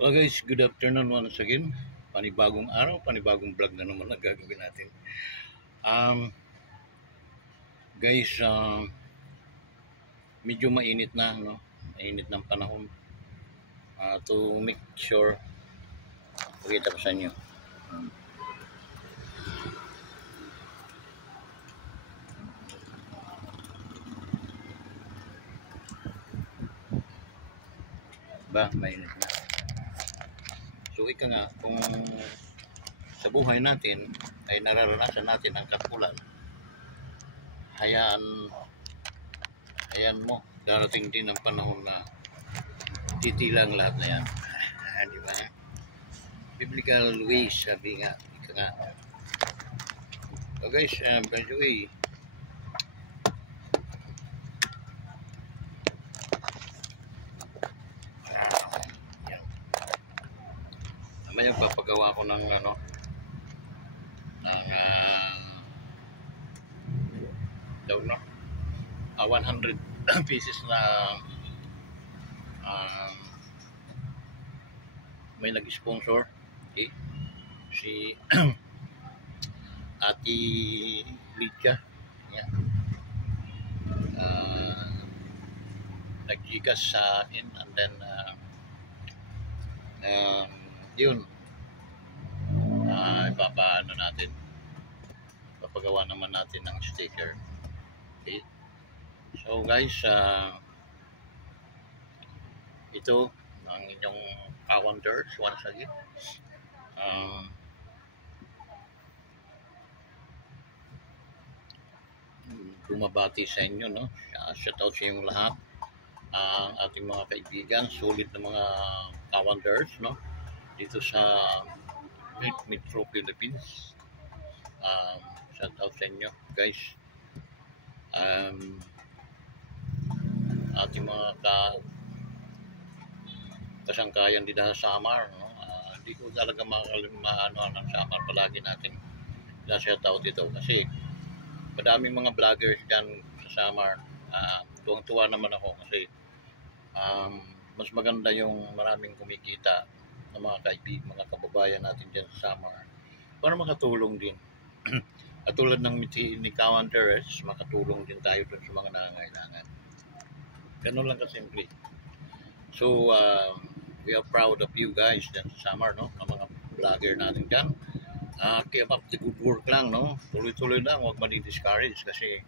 Well guys, good afternoon once again. Panibagong araw, panibagong vlog na naman ang gagawin natin. Guys, medyo mainit na, no? Mainit ng panahon. To make sure, pakita ko sa inyo. Mainit na. So ika nga, kung sa buhay natin ay nararanasan natin ang kakulan, hayaan mo, darating din ang panahon na titilang lahat na yan. Di ba? Biblical ways, sabi nga, ika nga. So guys, by the way, mamaya papagawa ko ng ng 100 pieces na may nag-sponsor, okay? Si Ate Lydia, yeah. Nag-gigas sa akin, and then yun, ipapaano natin, papagawa naman natin ng sticker, okay? So guys, ito ang inyong calendars once again. Bumabati sa inyo, no? Shout out sa inyong lahat, ang ating mga kaibigan, solid na mga calendars, no? Dito sa Metro Philippines. Shout out sa inyo guys. Ating mga kasangkayan dito sa Samar, no? Hindi ko talaga maano ng Samar, palagi natin shout out dito kasi madaming mga vloggers dyan sa Samar. Tuwang-tuwa naman ako kasi mas maganda yung maraming kumikita ng mga mga kababayan natin dyan sa Samar para makatulong din. At tulad ng ni Calendars, makatulong din tayo dun sa mga nangangailangan. Ganun lang kasimple. So, we are proud of you guys dyan sa Samar, no? Ang mga vlogger natin dyan. Kaya good work lang, no? Tuloy-tuloy lang, huwag mani-discourage kasi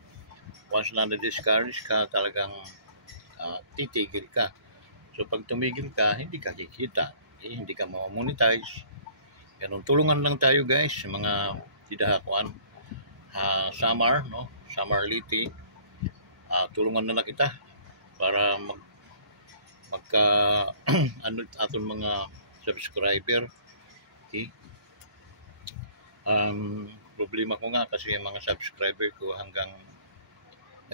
once na na-discourage ka, talagang titigil ka. So, pag tumigil ka, hindi ka kikita. Hindi ka ma-monetize. Ganun, tulungan lang tayo guys, sa mga tidahakuan. Samar, no? Samar Liti. Tulungan na kita para magka aton mga subscriber, okay? Problema ko nga kasi yung mga subscriber ko hanggang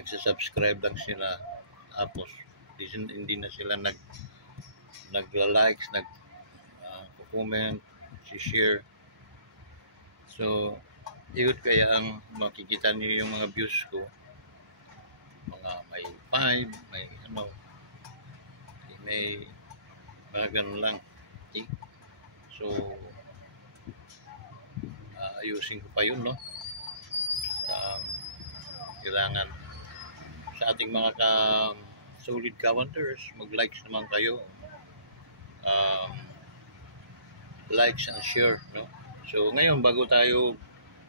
nagsasubscribe lang sila, tapos hindi na sila nagla-likes, nag-comment, share. So yun, kaya ang makikita niyo yung mga views ko, mga may 5, may may mga ganun lang, okay? So ayusin ko pa yun, no? Kailangan sa ating mga solid calendars, mag-likes naman kayo, likes and share, no? So ngayon, bago tayo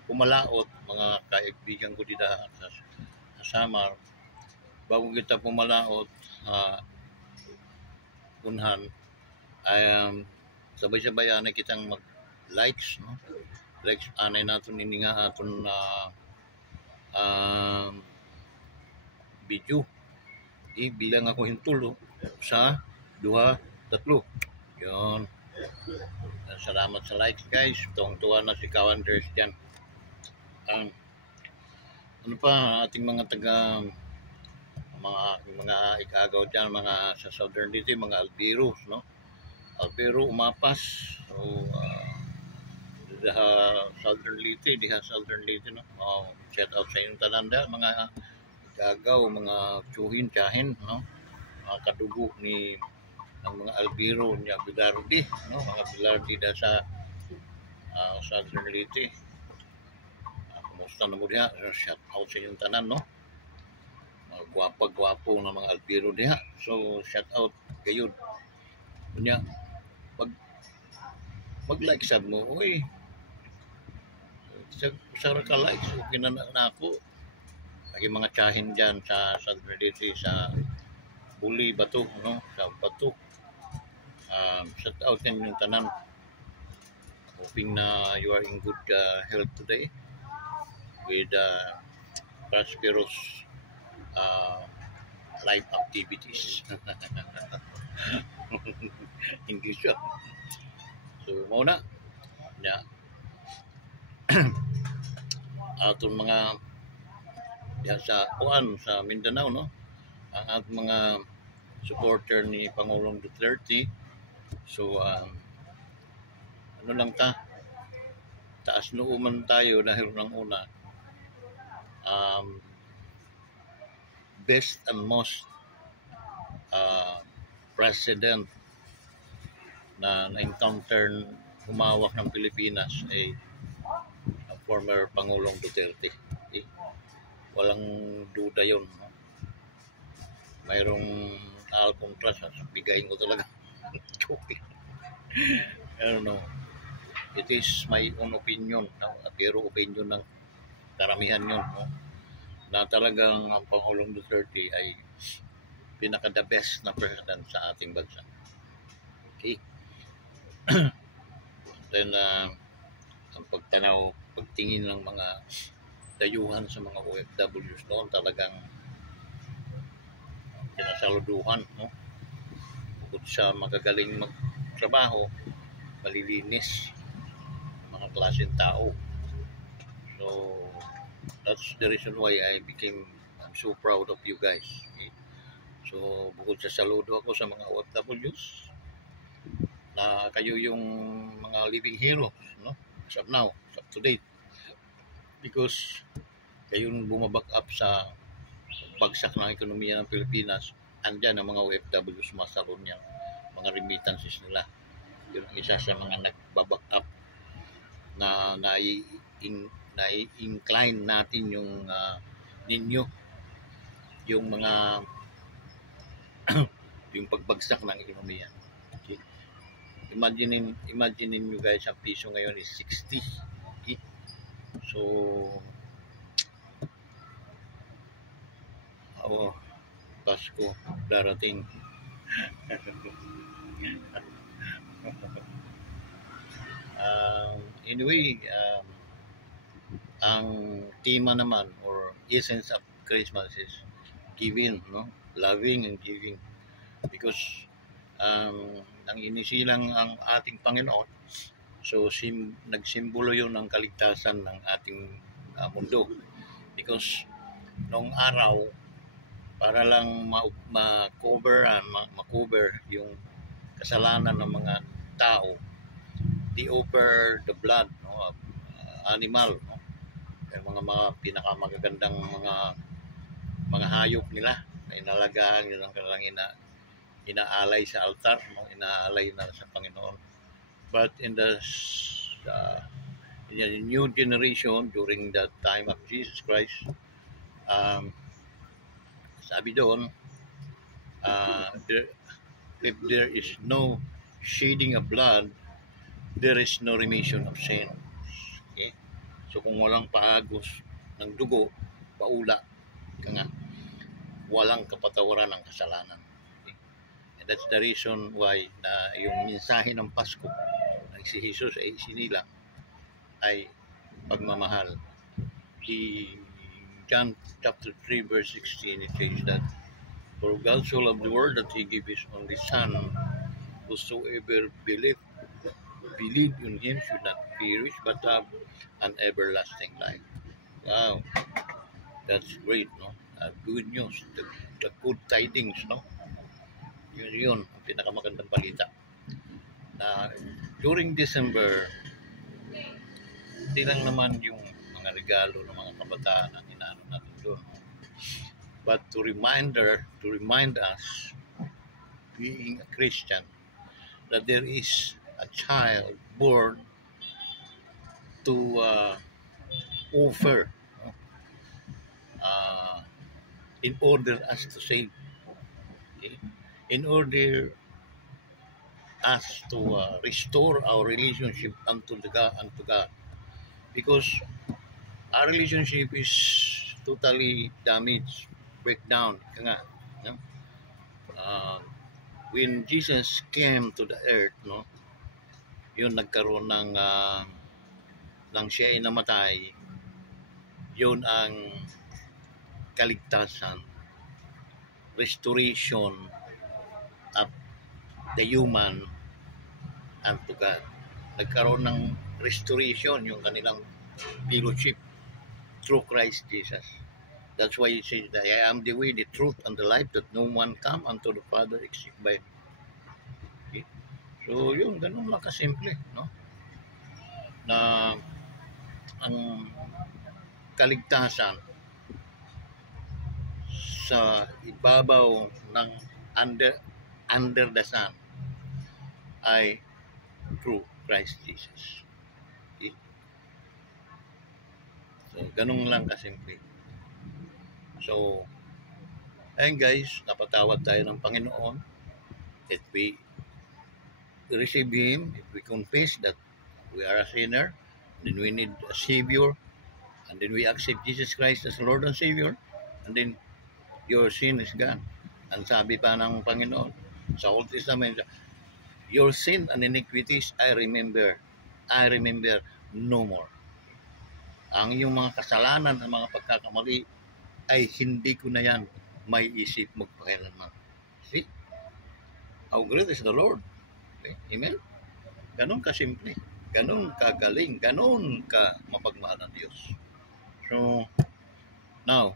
pumalaot, mga kaibigan ko dito sa Samar, bago kita pumalaot, unhan ay sabay-sabayan na kitang mag-likes, no? Likes anay natin nga aton video. Bilang ako hintulo sa 2, 3. Yun. Salamat sa likes guys. Tuwang-tuwa na si Calendars dyan. Ano pa ating mga mga ikagaw dyan, mga sa Southern dito, mga Albiros, no? Albiro umapas. So Southern Leyte, no? Shout out sa inyong talanda, mga ikagaw, mga tsuhin, no? Mga kadugo ni ng mga albiro niya Bilardi, no? Mga Bilardi da sa Southern Leyte. Kumusta na mo diha? Shout out sa inyong tanan, no? Mga gwapa-gwapo na mga albiro diha. So shout out kayo. Kunya mag-like sad mo, oy. Sa ka likes, okay na ako. Lagi mga tsahin dyan sa Southern Leyte, sa Buli, Bato, no? Sa Bato. Shout out yan yung tanan. Hoping na you are in good health today with prosperous life activities. English yun. So, mauna. Yeah. Atong mga yan sa sa Mindanao, no? Ang ating mga supporter ni Pangulong Duterte. So, ano lang taas nooman tayo dahil ng una, best and most president na na-encounter humawak ng Pilipinas ay former Pangulong Duterte. Walang duda yun, no? Mayroong contrast, bigayin ko talaga. I don't know. It is my own opinion, no? Pero opinion ng karamihan yun, no? Na talagang ang Pangulong Duterte ay pinaka-the best na president sa ating bansa. Okay? Then, ang pagtingin ng mga dayuhan sa mga OFWs noon, talagang sinasaluduhan, no? Bukod sa magagaling magtrabaho, malilinis, mga klaseng tao. So, that's the reason why I'm so proud of you guys. Okay? So, bukod sa saludo ako sa mga OFWs, na kayo yung mga living heroes, no? As of now, as of today. Because kayo bumabak up sa bagsak ng ekonomiya ng Pilipinas, andyan ang mga OFWs sumasalon niya, mga remittances nila. Yun ang isa sa mga nagbabak up na na-incline natin yung ninyo, yung mga yung pagbagsak ng ekonomiya. Okay? Imagine nyo guys, ang piso ngayon is 60. Okay? So, Pasko darating. Anyway, ang tema naman or essence of Christmas is giving, no? Loving and giving. Because nang inisilang ang ating Panginoon, so nagsimbolo yun ng kaligtasan ng ating mundo. Because noong araw, para lang ma-cover yung kasalanan ng mga tao, they offer the blood, no, animal, no, yung mga pinakamagagandang mga hayop nila na inalagaan nilang kanilang inaalay sa altar, no, inaalay na sa Panginoon. But in the new generation, during the time of Jesus Christ, sabi doon, if there is no shedding of blood, there is no remission of sin. Okay? So kung walang paagos ng dugo, paula, walang kapatawaran ng kasalanan. Okay? And that's the reason why na yung mensahe ng Pasko ng si Jesus ay isinilang ay pagmamahal. John chapter 3 verse 16, it says that, "For God so loved the world that He gave His only Son, whosoever believe in Him should not perish but have an everlasting life." Wow, that's great, no? Good news, the good tidings, no? Yun ang pinakamagandang balita. Na during December, hindi lang naman yung mga regalo ng mga kabataan ang inaano natin doon, but to remind us being a Christian, that there is a child born to offer, uh, in order us to save, okay? In order us to restore our relationship unto God, because our relationship is totally damaged, breakdown. Ika nga, no? Uh, when Jesus came to the earth, no, yun nagkaroon ng siya ay namatay, yun ang kaligtasan, restoration of the human unto God. Nagkaroon ng restoration yung kanilang fellowship through Christ Jesus. That's why he says that I am the way, the truth, and the life, that no one come unto the Father except by me. Okay? So yun, ganun lang kasimple, no? Na ang kaligtasan sa ibabaw ng under the sun ay through Christ Jesus. Okay? So ganun lang kasimple. So, ayun guys, napatawad tayo ng Panginoon. If we receive Him, if we confess that we are a sinner, then we need a Savior, and then we accept Jesus Christ as Lord and Savior, and then your sin is gone. Ang sabi pa ng Panginoon sa Old Testament, your sin and iniquities I remember no more. Ang iyong mga kasalanan at mga pagkakamali ay hindi ko na yan may isip magpakailanman. See? How great is the Lord. Okay? Amen? Ganun kasimple. Ganun kagaling. Ganun ka mapagmahal ng Diyos. So, now,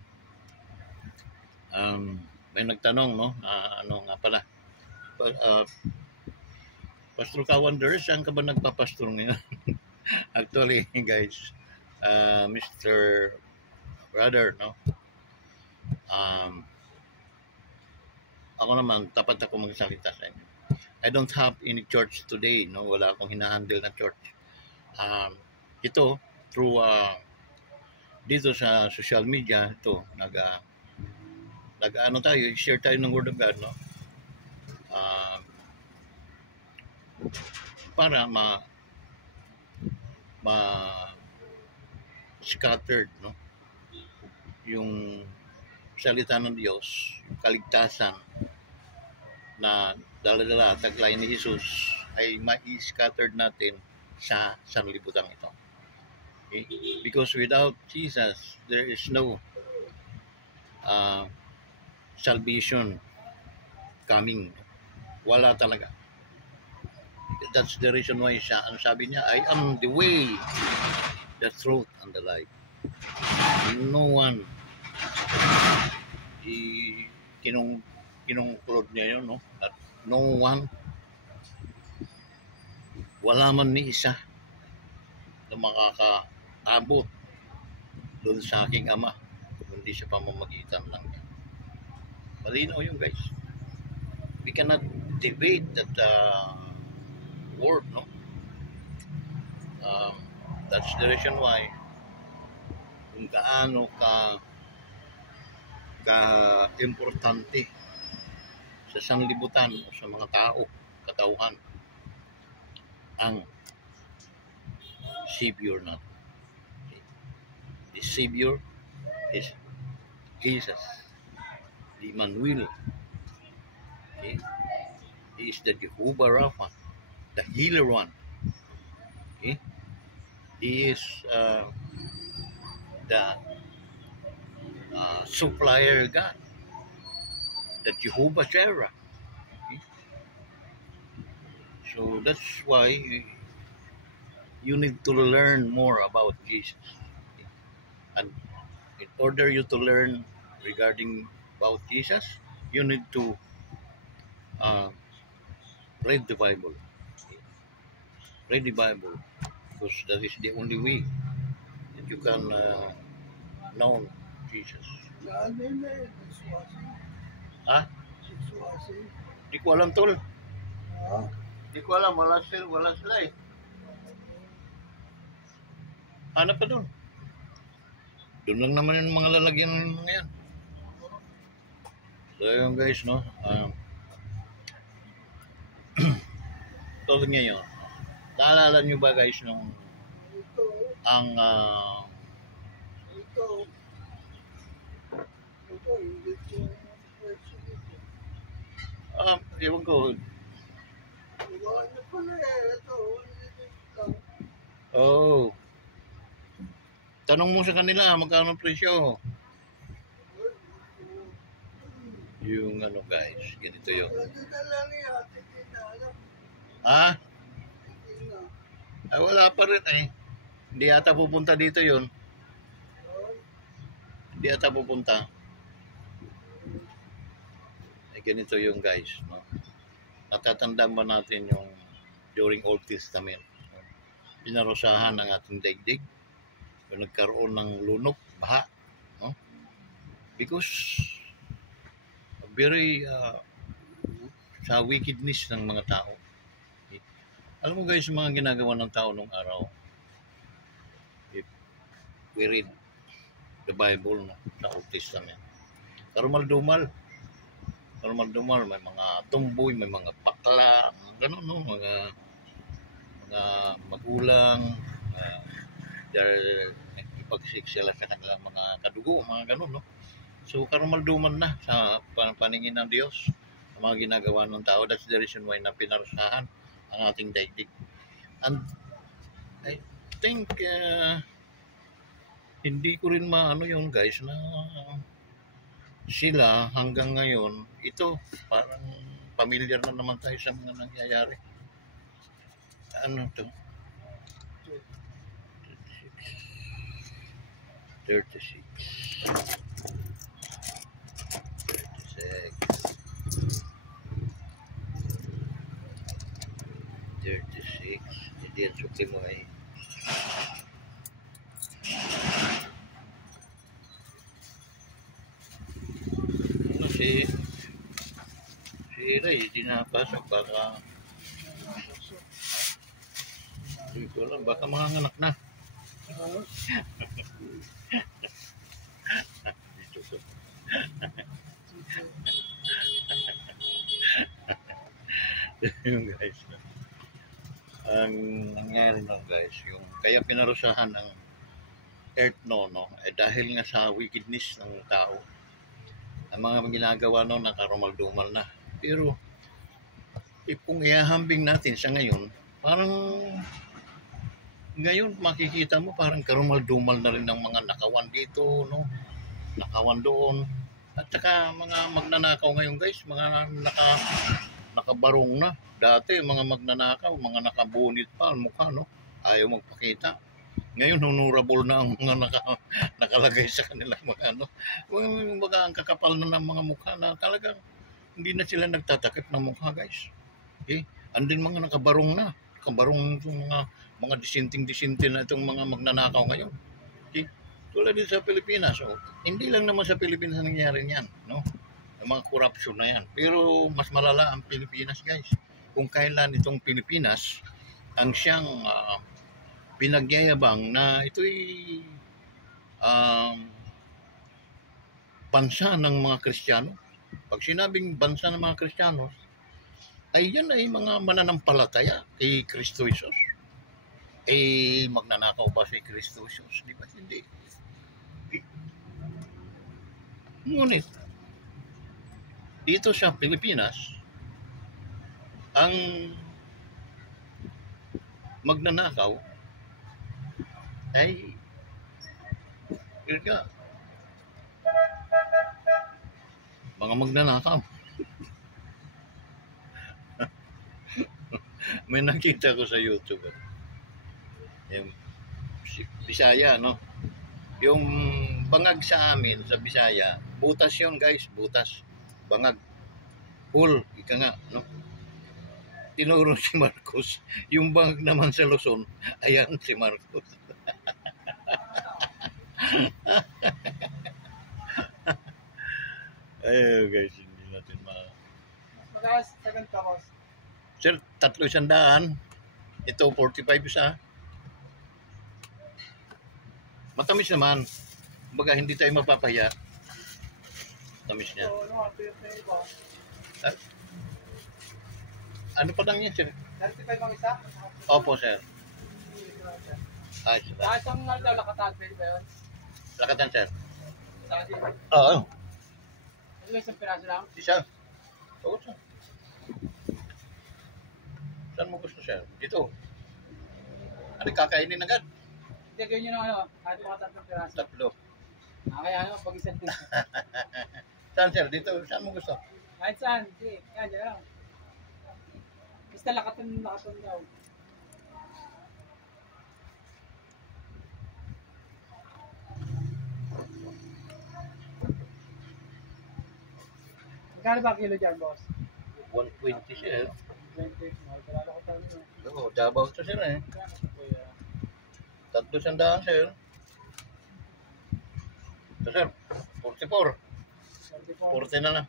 may nagtanong, no? Ano nga pala? Pastor Kawander, saan ka ba nagpapastor ngayon? Actually, guys, Mr. Brother, no? Ako naman, tapat ako magsalita sa inyo. I don't have any church today, no? Wala akong hinahandle na church. Ito, through, dito sa social media, ito, ano tayo, share tayo ng Word of God, no? Para scattered, no? Yung salita ng Diyos, yung kaligtasan na dala-dala taglay ni Jesus ay mai-scattered natin sa sanlibutan ito. Okay? Because without Jesus, there is no salvation coming. Wala talaga. That's the reason why ang sabi niya, I am the way, the truth, and the life. No one kinungklod niya yun, no? That no one, wala man ni isa na makakaabot doon sa aking Ama kundi sa pamamagitan lang niya. Malinaw yun, guys. We cannot debate that word, no? That's the reason why kung gaano importante sa sanlibutan o sa mga tao, katauhan, ang Savior natin. The Savior is Jesus, the Emmanuel. Okay? He is the Jehovah Rapha, the healer one. Okay? He is the supplier God, the Jehovah Jireh. Okay? So that's why you need to learn more about Jesus. Okay? And in order you to learn regarding about Jesus, you need to read the Bible. Okay? Read the Bible, because that is the only way that you can know Jesus. Di ko alam, tol. Ah, Di ko alam, wala sila eh. Hanap pa doon. Doon lang naman yung mga lalagyan ng mga yan. So yun guys, no? Tulad ngayon, naalala nyo ba guys nung ito, ang ito, hindi ko pwede dito. ewan ko, Ano pala ito, lang. oh, tanong mo sa kanila magkano ang presyo. Yung ano guys, ganito yun. Dito lang yan, hindi na, ano, Ha? hindi na. Ay, wala pa rin eh. Hindi yata pupunta dito yun. Hindi yata pupunta. Ay, ganito yung guys, no? Natatandaan ba natin yung during Old Testament? Pinarusahan ng ating daigdig. Yung nagkaroon ng lunok, baha. No? Because very sa wickedness ng mga tao. Alam mo guys, mga ginagawa ng tao nung araw, if we read the Bible, no, sa Old Testament, karumal-dumal, may mga tumboy, may mga bakla, gano'n, no, mga magulang, ipagsik sila sa kanilang mga kadugo, mga gano'n, no. So karumal-dumal na sa paningin ng Diyos ang mga ginagawa ng tao. That's the reason why na pinarusahan ang ating daigdig. And I think hindi ko rin maano yung guys na sila hanggang ngayon, ito parang familiar na naman tayo sa mga nangyayari. Ano to? 36. 36. Hindi yan suki mo eh. Ano si Ray, hindi napasok. Baka hindi ko alam. Baka manganganak na. Dito ko. Yung guys, ang nangyari nun guys, yung kaya pinarusahan ng earth no, dahil nga sa wickedness ng tao. Ang mga ginagawa no, nakarumal-dumal na. Pero kung ihahambing natin sa ngayon, parang ngayon makikita mo parang karumal-dumal na rin ng mga nakawan dito, no, nakawan doon. At saka mga magnanakaw ngayon guys, mga nakabarong na. Dati mga magnanakaw, mga nakabunit pa ang mukha, no? Ayaw magpakita. Ngayon honorable na ang mga nakalagay sa kanila mga ano. Mga ang kakapal na ng mga mukha na talagang hindi na sila nagtatakip ng mukha guys. Okay? Andin mga nakabarong na. Nakabarong itong mga disinting-disinting na itong mga magnanakaw ngayon. Okay? Tulad din sa Pilipinas. So, hindi lang naman sa Pilipinas nangyayari yan, no? Ang mga corruption na yan. Pero mas malala ang Pilipinas guys. Kung kailan itong Pilipinas ang siyang pinagyayabang na ito'y bansa ng mga Kristiyano. Pag sinabing bansa ng mga Kristiyano, ay yan ay mga mananampalataya kay Kristo Jesus. Eh, magnanakaw ba si Kristo Jesus? Di ba? Hindi. Ngunit, dito sa Pilipinas, ang magnanakaw ay yun nga, mga magnanakaw. May nakita ko sa YouTube. Yung Bisaya, no? Yung bangag sa amin, sa Bisaya, butas yun guys, butas. Bangag. Hul, ika nga, no? Tinuro si Marcos. Yung bangag naman sa Luzon, ayan si Marcos. Ayun guys, hindi natin Tapos, second tacos. Sir, 300. Ito, 45 isa. Matamis naman. Baga, hindi tayo mapapahiya. Matamis niya. So, ano, ang tuyot na iba. Ano pa lang yan, sir? 35 ang isa? Opo, sir. Ay, sir. Saka isang daw lakatan, pwede ba yun? Lakatan, sir. Saka din. Oo. Ano ba isang piraso lang? Isa. Oo, sir. Saan mo gusto, sir? Dito. Ano, kakainin agad? Hindi, gawin nyo ng ano, kahit mga 3 piraso. 3. Kaya ano, pag isang din. Saan, sir? Dito. Saan mo gusto? Kahit saan, hindi. Yan, yan lang. Basta lakatan daw. Magkano ba kilo dyan, boss? 120, sir. 20. Magkano ko tayo. Oo, Davao to, sir, eh. 300, sir. Ito, sir. 44. 40 na lang.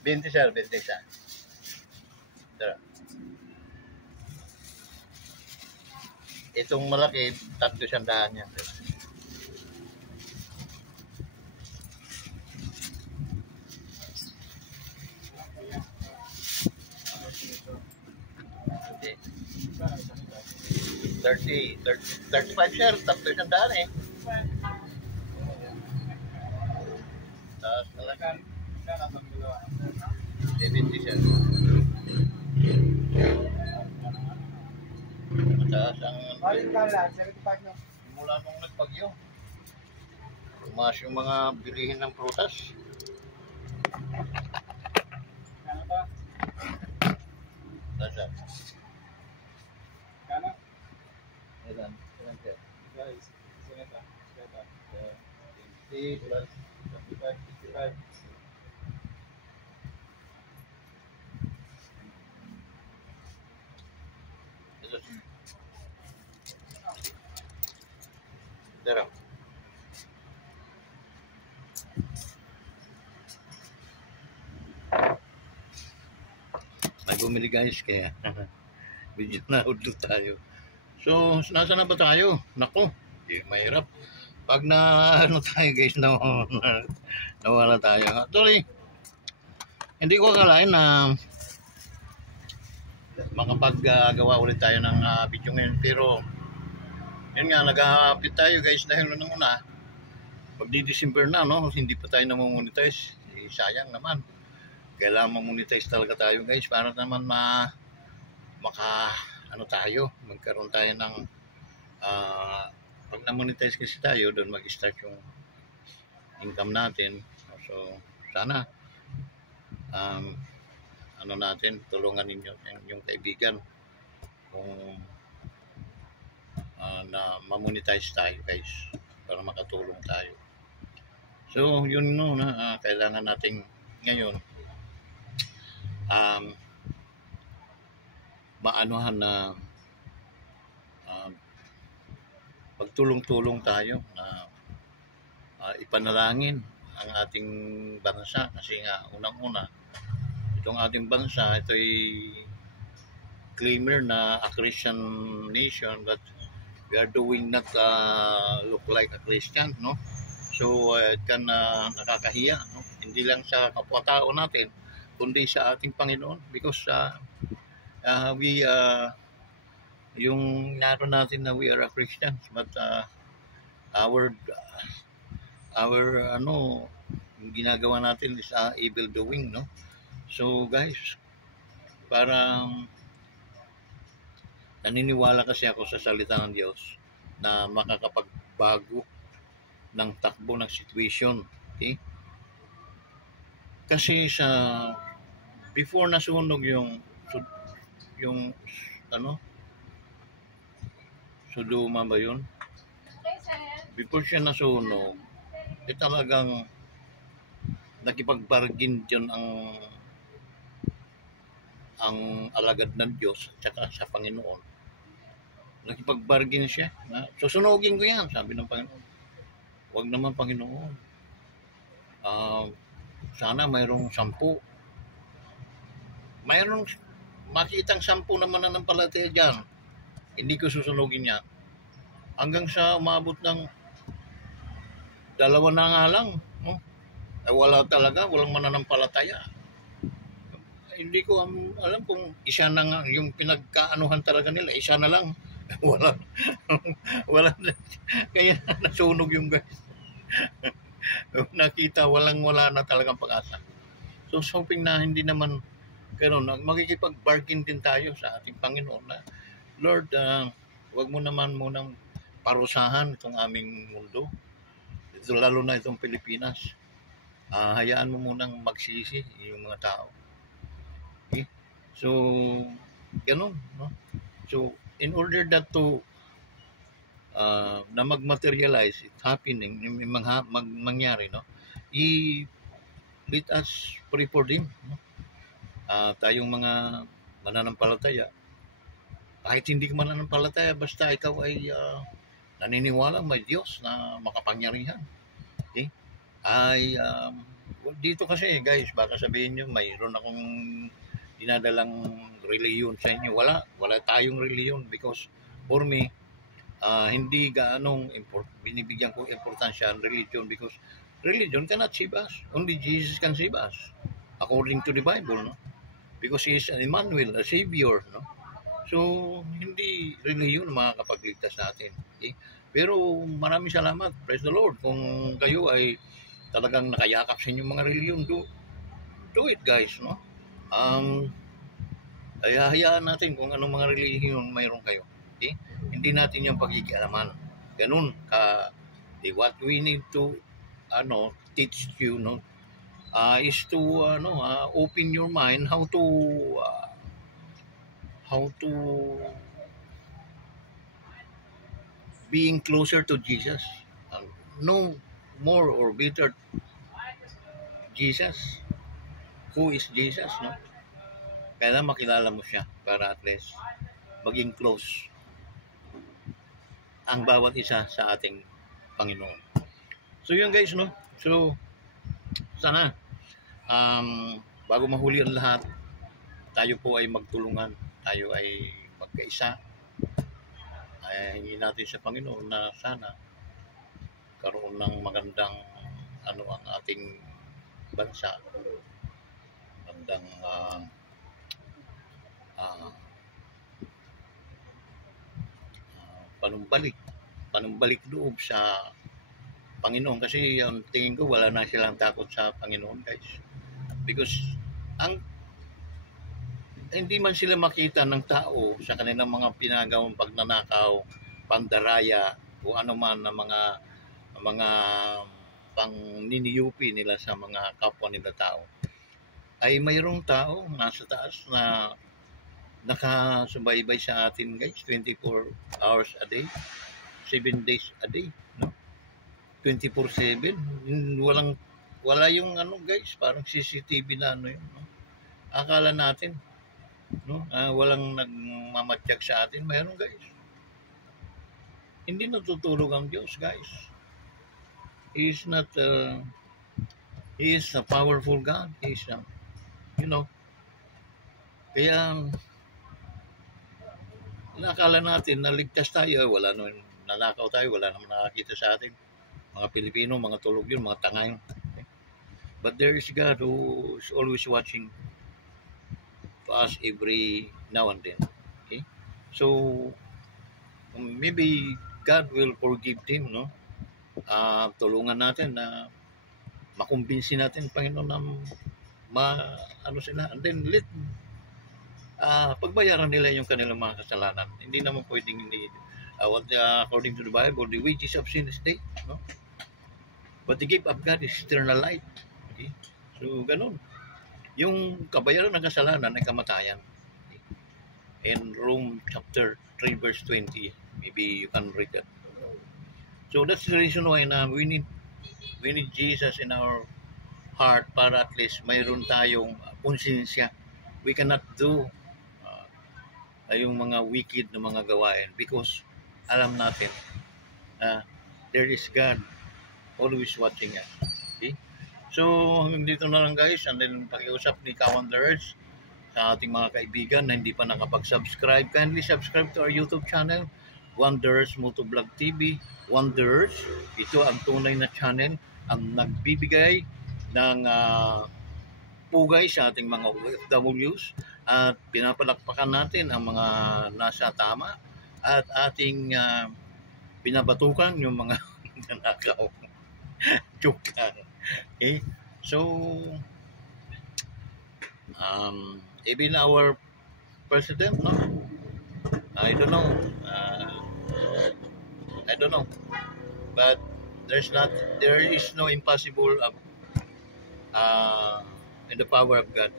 20, sir. 20 isa. Sir. Itong malaki, 300 yan, sir. Okay. 35, sir. 300 eh. Tapos talaga. 70, sir. Mataas ang Balik ka lang, 75 no? simula nung nagbagyo. Tumaas yung mga bilihin ng prutas. Kano ba? Saan, sir? Kano? Ilan? Ilan, sir? Guys, sineta. 20 plus 35, 65. Ito. Dero. May bumili guys kaya medyo naudlo tayo. So, nasa na ba tayo? Nako, mahirap. Pag na ano tayo guys, nawala tayo. Actually, hindi ko akalain na makapaggawa ulit tayo ng video ngayon. Pero, yun nga, nag-update tayo guys dahil nung una, magdi-December na, no? Hindi pa tayo namonetize. Sayang naman. Kailangan mamonetize talaga tayo guys para naman ano tayo, magkaroon tayo ng pag na-monetize kasi tayo, doon mag-start yung income natin. So, sana ano natin, tulungan ninyo yung kaibigan kung na ma-monetize tayo guys para makatulong tayo. So, yun no, kailangan nating ngayon maanuhan na magtulong-tulong tayo na ipanalangin ang ating bansa kasi nga unang-una itong ating bansa ito'y claimer na a Christian nation but we are doing not look like a Christian, no? So it can nakakahiya, no? Hindi lang sa kapwa-tao natin kundi sa ating Panginoon because we yung naroon natin na we are a Christians but our ano yung ginagawa natin is evil doing, no? So guys, parang naniniwala kasi ako sa salita ng Diyos na makakapagbago ng takbo ng situation, okay? Kasi sa before nasunog yung ano Sodoma ba yun? Before siya nasunog, talagang nakipagbargain dyan ang alagad ng Diyos at saka sa Panginoon. Nakipagbargain siya na susunugin ko yan, sabi ng Panginoon. Huwag naman, Panginoon. Sana mayroong 10. Mayroong makitang 10 na mananampalataya dyan. Hindi ko susunugin yan. Hanggang sa umabot ng 2 na nga lang. No? Ay wala talaga, walang mananampalataya. Hindi ko alam kung isa na nga, yung pinagkaanuhan talaga nila, isa na lang. Wala. Wala na. Kaya nasunog yung guys. Nakita, wala na talagang pag-asa. So, hoping na hindi naman gano'n. Makikipag-bargain din tayo sa ating Panginoon na, Lord, wag mo naman munang parusahan itong aming mundo. Ito, lalo na itong Pilipinas. Hayaan mo munang magsisi yung mga tao. Okay? So, gano'n. No? So, in order that to na mag-materialize, it's happening, mangyari, no? Let us pray for them, no? Tayong mga mananampalataya, kahit hindi ka mananampalataya, basta ikaw ay naniniwala may Diyos na makapangyarihan. Okay? Dito kasi guys, baka sabihin nyo, mayroon akong dinadalang reliyon sa inyo. Wala tayong reliyon, because for me, hindi gaanong binibigyan ko importansya ang religion, because religion cannot save us. Only Jesus can save us, according to the Bible, no? Because He is an Emmanuel, a Savior, no? So, hindi religion makakapagligtas sa atin. Okay? Pero maraming salamat, praise the Lord, kung kayo ay talagang nakayakap sa inyong mga religion, do it guys, no? Ay hayaan natin kung anong mga relihiyon mayroon kayo. Okay? Hindi natin yung pagkikialaman. Ganun ka. What we need to teach you, no, is to open your mind how to being closer to Jesus. Know more or better Jesus. Who is Jesus, no? Kailangan makilala mo siya para at least maging close ang bawat isa sa ating Panginoon. So yun guys, no? So sana bago mahuli ang lahat, tayo po ay magtulungan, tayo ay magkaisa. Ay hingin natin sa Panginoon na sana karoon ng magandang ang ating bansa, magandang panumbalik loob sa Panginoon, kasi ang tingin ko wala na silang takot sa Panginoon guys, because hindi man sila makita ng tao sa kanilang mga pinagawang pagnanakaw, pandaraya o ano man na mga pangniniyupi nila sa mga kapwa nila tao, ay mayroong tao nasa taas na nakasubaybay sa atin guys, 24 hours a day, 7 days a day, no? 24/7. Wala yung guys, parang CCTV na yun, no? Akala natin, no, walang nagmamatyak sa atin. Mayroon guys. Hindi natutulog ang Diyos guys. He is not He is a powerful God. He is kaya nakakala natin na ligtas tayo, wala naman nanakaw tayo, wala naman nakakita sa atin. Mga Pilipino, mga tulog yun, mga tanga yun. Okay? But there is God who is always watching us every now and then. Okay? So, maybe God will forgive them, no? Tulungan natin na makumbinsi natin, Panginoon, na sila. And then, pagbayaran nila yung kanilang mga kasalanan. Hindi naman pwedeng according to the Bible, the wages of sin is death, no? But the gift of God is eternal life. Okay? So, ganun. Yung kabayaran ng kasalanan ay kamatayan. Okay? In Rome chapter 3 verse 20, maybe you can read that. So, that's the reason why na we need Jesus in our heart para at least mayroon tayong konsensya. We cannot do yung mga wicked na mga gawain, because alam natin there is God always watching us. Okay? So, hanggang dito na lang guys. And then, pakiusap ni Kawanders sa ating mga kaibigan na hindi pa nakapag-subscribe. Kindly subscribe to our YouTube channel, Wonders Motovlog TV. Wonders, ito ang tunay na channel ang nagbibigay ng pugay sa ating mga OFWs at pinapalakpakan natin ang mga nasa tama at ating binabatukan yung mga nanakaw. Joke lang. Okay? So, even our president, no? I don't know. I don't know. But there is no impossible in the power of God.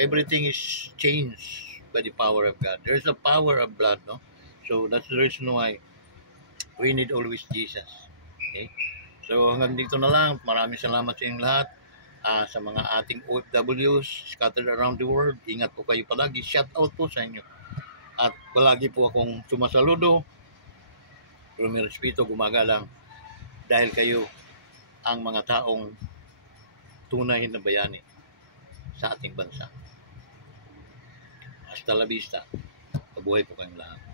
Everything is changed by the power of God. There's a power of blood, no? So that's the reason why we need always Jesus. Okay? So hanggang dito na lang. Maraming salamat sa inyong lahat. Sa mga ating OFWs scattered around the world. Ingat po kayo palagi. Shout out po sa inyo. At palagi po akong sumasaludo. Rumirespeto, gumagalang. Dahil kayo ang mga taong tunay na bayani sa ating bansa. Hasta la vista. Mabuhay po kayong lahat.